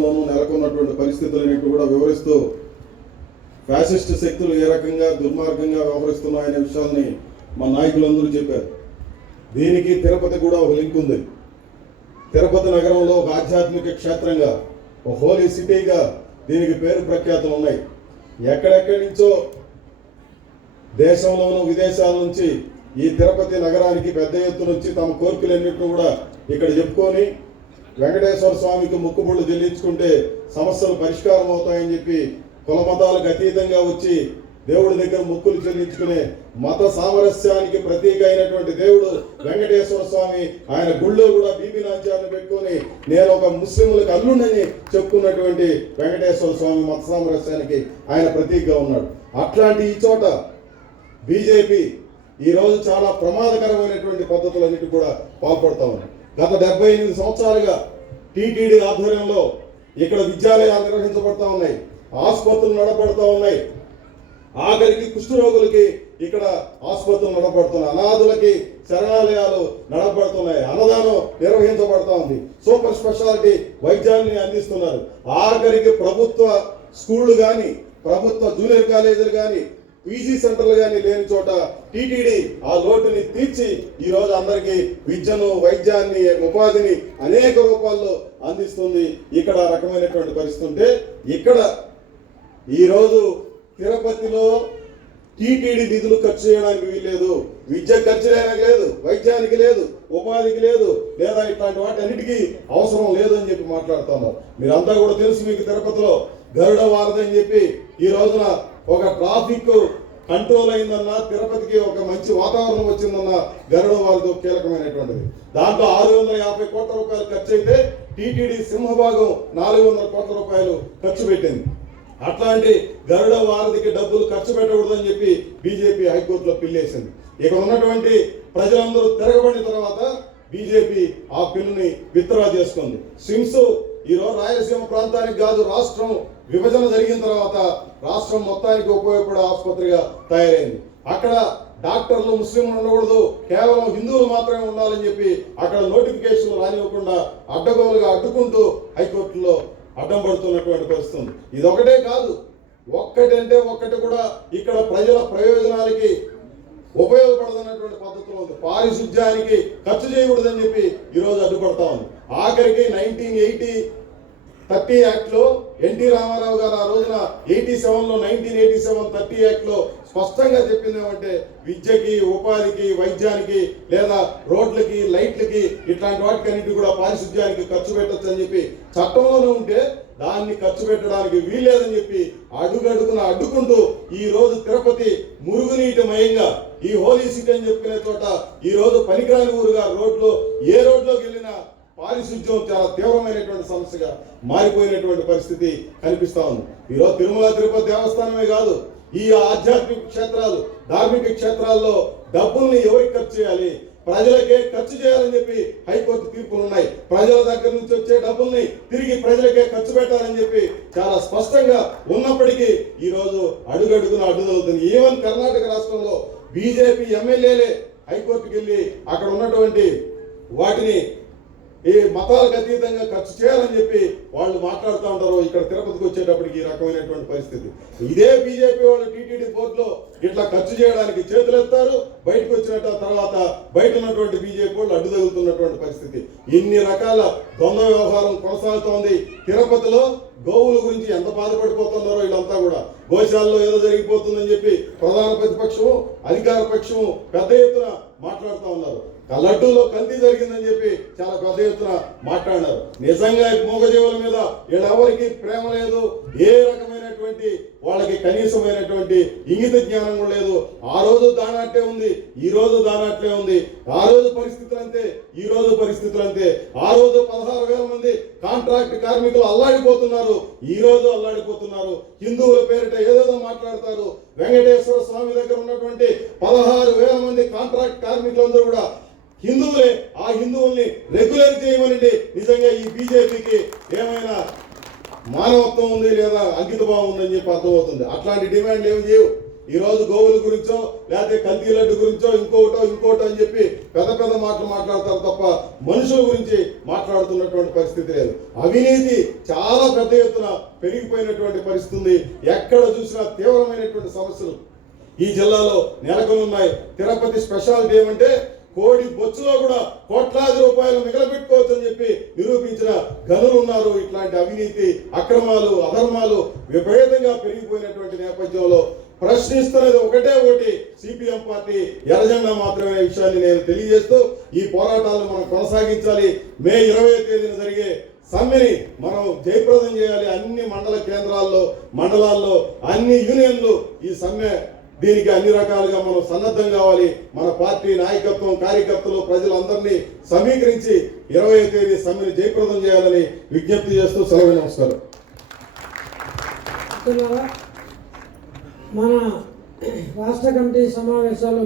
నెలకొన్నటువంటి పరిస్థితులన్నింటి కూడా వివరిస్తూ ఫ్యాసిస్ట్ శక్తులు ఏ రకంగా దుర్మార్గంగా వ్యవహరిస్తున్నాయనే విషయాల్ని మా నాయకులందరూ చెప్పారు. దీనికి తిరుపతి కూడా ఒక లింక్ ఉంది. తిరుపతి నగరంలో ఒక ఆధ్యాత్మిక క్షేత్రంగా ఒక హోలీ సిటీగా దీనికి పేరు ప్రఖ్యాతులు ఉన్నాయి. ఎక్కడెక్కడి నుంచో దేశంలోనూ విదేశాల నుంచి ఈ తిరుపతి నగరానికి పెద్ద ఎత్తున వచ్చి తమ కోరికలన్నింటినీ కూడా ఇక్కడ చెప్పుకొని వెంకటేశ్వర స్వామికి మొక్కుబళ్ళు చెల్లించుకుంటే సమస్యలు పరిష్కారం అవుతాయని చెప్పి కుల మతాలకు అతీతంగా వచ్చి దేవుడి దగ్గర మొక్కులు చెల్లించుకునే మత సామరస్యానికి ప్రతీక అయినటువంటి దేవుడు వెంకటేశ్వర స్వామి ఆయన గుళ్ళో కూడా బీబీ నాట్యాన్ని పెట్టుకొని నేను ఒక ముస్లింలకు అల్లుండని చెప్పుకున్నటువంటి వెంకటేశ్వర స్వామి మత సామరస్యానికి ఆయన ప్రతీకగా ఉన్నాడు. అట్లాంటి ఈ చోట బీజేపీ ఈరోజు చాలా ప్రమాదకరమైనటువంటి పద్ధతులన్నిటి కూడా పాల్పడతా ఉంది. గత డెబ్బై ఎనిమిది సంవత్సరాలుగా టీటీడీ ఆధ్వర్యంలో ఇక్కడ విద్యాలయాలు నిర్వహించబడతా ఉన్నాయి ఆసుపత్రులు నడపడతా ఉన్నాయి. ఆఖరికి కుష్ఠరోగులకి ఇక్కడ ఆసుపత్రులు నడపడుతున్నాయి అనాథులకి శరణాలయాలు నడపడుతున్నాయి అన్నదానం నిర్వహించబడతా ఉంది. సూపర్ స్పెషాలిటీ వైద్యాన్ని అందిస్తున్నారు. ఆఖరికి ప్రభుత్వ స్కూళ్ళు కానీ ప్రభుత్వ జూనియర్ కాలేజీలు కానీ పీజీ సెంటర్లు కానీ లేని చోట టీటీడీ ఆ లోటుని తీర్చి ఈ రోజు అందరికీ విద్యను వైద్యాన్ని ఉపాధిని అనేక రూపాల్లో అందిస్తుంది. ఇక్కడ రకమైనటువంటి పరిస్థితి ఉంటే ఇక్కడ ఈరోజు తిరుపతిలో టీటీడీ నిధులు ఖర్చు చేయడానికి వీల్లేదు. విద్య ఖర్చు చేయడానికి లేదు వైద్యానికి లేదు ఉపాధికి లేదు లేదా ఇట్లాంటి వాటి అన్నిటికీ అవసరం లేదు అని చెప్పి మాట్లాడుతున్నారు మీరంతా కూడా తెలుసు మీకు తిరుపతిలో గరుడ వారదని చెప్పి ఈ రోజున ఒక ట్రాఫిక్ కంట్రోల్ అయిందన్న తిరుపతికి ఒక మంచి వాతావరణం వచ్చిందన్న గరుడ వారితో కీలకమైనటువంటిది. దాంట్లో ఆరు వందల యాభై కోట్ల రూపాయలు ఖర్చు అయితే టీటీడీ సింహభాగం నాలుగు వందల కోట్ల రూపాయలు ఖర్చు పెట్టింది. అట్లాంటి గరుడ వారధికి డబ్బులు ఖర్చు పెట్టకూడదని చెప్పి బీజేపీ హైకోర్టులో పిల్లేసింది ఇక ఉన్నటువంటి ప్రజలందరూ తిరగబడిన తర్వాత బీజేపీ ఆ పిల్లుని విత్డ్రా చేసుకుంది. సిమ్స్ ఈరోజు రాయలసీమ ప్రాంతానికి కాదు రాష్ట్రం విభజన జరిగిన తర్వాత రాష్ట్రం మొత్తానికి ఉపయోగపడే ఆసుపత్రిగా తయారైంది. అక్కడ డాక్టర్లు ముస్లింలు ఉండకూడదు కేవలం హిందువులు మాత్రమే ఉండాలని చెప్పి అక్కడ నోటిఫికేషన్లు రానివ్వకుండా అడ్డగోలుగా అడ్డుకుంటూ హైకోర్టులో అడ్డం పడుతున్నటువంటి పరిస్థితుంది. ఇది ఒకటే కాదు ఒక్కటంటే ఒక్కటి కూడా ఇక్కడ ప్రజల ప్రయోజనాలకి ఉపయోగపడదన్నటువంటి పద్ధతిలో ఉంది. పారిశుద్ధ్యానికి ఖర్చు చేయకూడదని చెప్పి ఈరోజు అడ్డుపడతా ఉంది. ఆఖరికి నైన్టీన్ ఎయిటీ థర్టీ యాక్ట్లో ఎన్టీ రామారావు గారు ఆ రోజున ఎయిటీ సెవెన్లో నైన్టీన్ ఎయిటీ సెవెన్ థర్టీ యాక్ట్లో స్పష్టంగా చెప్పింది ఏమంటే విద్యకి ఉపాధికి వైద్యానికి లేదా రోడ్లకి లైట్లకి ఇట్లాంటి వాటికి అన్నిటి కూడా పారిశుద్ధ్యానికి ఖర్చు పెట్టచ్చు అని చెప్పి చట్టంలోనే ఉంటే దాన్ని ఖర్చు పెట్టడానికి వీల్లేదని చెప్పి అడుగడుగున అడ్డుకుంటూ ఈ రోజు తిరుపతి మురుగునీటి మయంగా ఈ హోలీ సిటీ అని చెప్పుకునే చోట ఈ రోజు పనికిరాని ఊరుగా రోడ్లో ఏ రోడ్లోకి వెళ్ళినా పారిశుద్ధ్యం చాలా తీవ్రమైనటువంటి సమస్యగా మారిపోయినటువంటి పరిస్థితి కనిపిస్తా ఉంది. ఈరోజు తిరుమల తిరుపతి దేవస్థానమే కాదు ఈ ఆధ్యాత్మిక క్షేత్రాలు ధార్మిక క్షేత్రాల్లో డబ్బుల్ని ఎవరికి ఖర్చు చేయాలి? ప్రజలకే ఖర్చు చేయాలని చెప్పి హైకోర్టు తీర్పులు ఉన్నాయి. ప్రజల దగ్గర నుంచి వచ్చే డబ్బుల్ని తిరిగి ప్రజలకే ఖర్చు పెట్టాలని చెప్పి చాలా స్పష్టంగా ఉన్నప్పటికీ ఈరోజు అడుగడుగున అడ్డుదలుతుంది ఈవెన్ కర్ణాటక రాష్ట్రంలో బీజేపీ ఎమ్మెల్యేలే హైకోర్టుకి వెళ్ళి అక్కడ ఉన్నటువంటి వాటిని ఈ మతాలకు అతీతంగా ఖర్చు చేయాలని చెప్పి వాళ్ళు మాట్లాడుతూ ఉంటారు. ఇక్కడ తిరుపతికి వచ్చేటప్పటికి ఈ రకమైనటువంటి పరిస్థితి. ఇదే బీజేపీ వాళ్ళు టీటీడీ బోర్డులో ఇట్లా ఖర్చు చేయడానికి చేతులు ఎత్తారు. బయటకు వచ్చినట్టు తర్వాత బయట ఉన్నటువంటి బీజేపీ వాళ్ళు అడ్డు తగులుతున్నటువంటి పరిస్థితి. ఇన్ని రకాల ద్వంద్వ వ్యవహారం కొనసాగుతోంది తిరుపతిలో గోవుల గురించి ఎంత బాధపడిపోతున్నారో వీళ్ళంతా కూడా. గోశాలలో ఏదో జరిగిపోతుందని చెప్పి ప్రధాన ప్రతిపక్షము అధికార పక్షము పెద్ద ఎత్తున మాట్లాడుతూ ఉన్నారు. ఆ లడ్డూలో కల్తీ జరిగిందని చెప్పి చాలా పెద్ద ఎత్తున మాట్లాడారు. నిజంగా మూగజీవుల మీద వీళ్ళెవరికి ప్రేమ లేదు. ఏ రకమైనటువంటి వాళ్ళకి కనీసమైనటువంటి ఇంగిత జ్ఞానం కూడా లేదు. ఆ రోజు దానాట్లే ఉంది ఈ రోజు దానాట్లే ఉంది. ఆ రోజు పరిస్థితులు అంతే ఈ రోజు పరిస్థితులు అంతే ఆ రోజు పదహారు వేల మంది కాంట్రాక్ట్ కార్మికులు అల్లాడిపోతున్నారు. ఈ రోజు అల్లాడిపోతున్నారు. హిందువుల పేరిట ఏదేదో మాట్లాడతారు. వెంకటేశ్వర స్వామి దగ్గర ఉన్నటువంటి పదహారు వేల మంది కాంట్రాక్ట్ కార్మికులందరూ కూడా హిందువులే ఆ హిందువుల్ని రెగ్యులర్ చేయమనండి నిజంగా ఈ బీజేపీకి ఏమైనా మానవత్వం ఉంది లేదా అంకితభావం ఉందని చెప్పి అర్థమవుతుంది. అట్లాంటి డిమాండ్ ఏమి చేయవు. ఈ రోజు గోవుల గురించో లేకపోతే కల్తీ లడ్డు గురించో ఇంకోటో ఇంకోటో అని చెప్పి పెద్ద పెద్ద మాటలు మాట్లాడతారు తప్ప మనుషుల గురించి మాట్లాడుతున్నటువంటి పరిస్థితి లేదు. అవినీతి చాలా పెద్ద ఎత్తున పెరిగిపోయినటువంటి పరిస్థితి ఉంది. ఎక్కడ చూసినా తీవ్రమైనటువంటి సమస్యలు. ఈ జిల్లాలో నెలకొనున్నాయి తిరుపతి స్పెషాలిటీ ఏమంటే కోడి బొచ్చులో కూడా కోట్లాది రూపాయలు మిగలబెట్టుకోవచ్చు అని చెప్పి నిరూపించిన గనులు ఉన్నారు. ఇట్లాంటి అవినీతి అక్రమాలు అధర్మాలు విపరీతంగా పెరిగిపోయినటువంటి నేపథ్యంలో ప్రశ్నిస్తున్నది ఒకటే ఒకటి. సిపిఎం పార్టీ ఎర్రజెండా మాత్రమే విషయాన్ని నేను తెలియజేస్తూ ఈ పోరాటాలను మనం కొనసాగించాలి. మే ఇరవై తేదీన జరిగే సమ్మెని మనం జయప్రదం చేయాలి. అన్ని మండల కేంద్రాల్లో మండలాల్లో అన్ని యూనియన్లు ఈ సమ్మె దీనికి అన్ని రకాలుగా మనం సన్నద్ధం కావాలి. మన పార్టీ నాయకత్వం కార్యకర్తలు ప్రజలందరినీ సమీకరించి ఇరవై తేదీ సమ్మెను జయప్రదం చేయాలని విజ్ఞప్తి చేస్తూ సెలవు నమస్కారం. మన రాష్ట్ర కమిటీ సమావేశాలు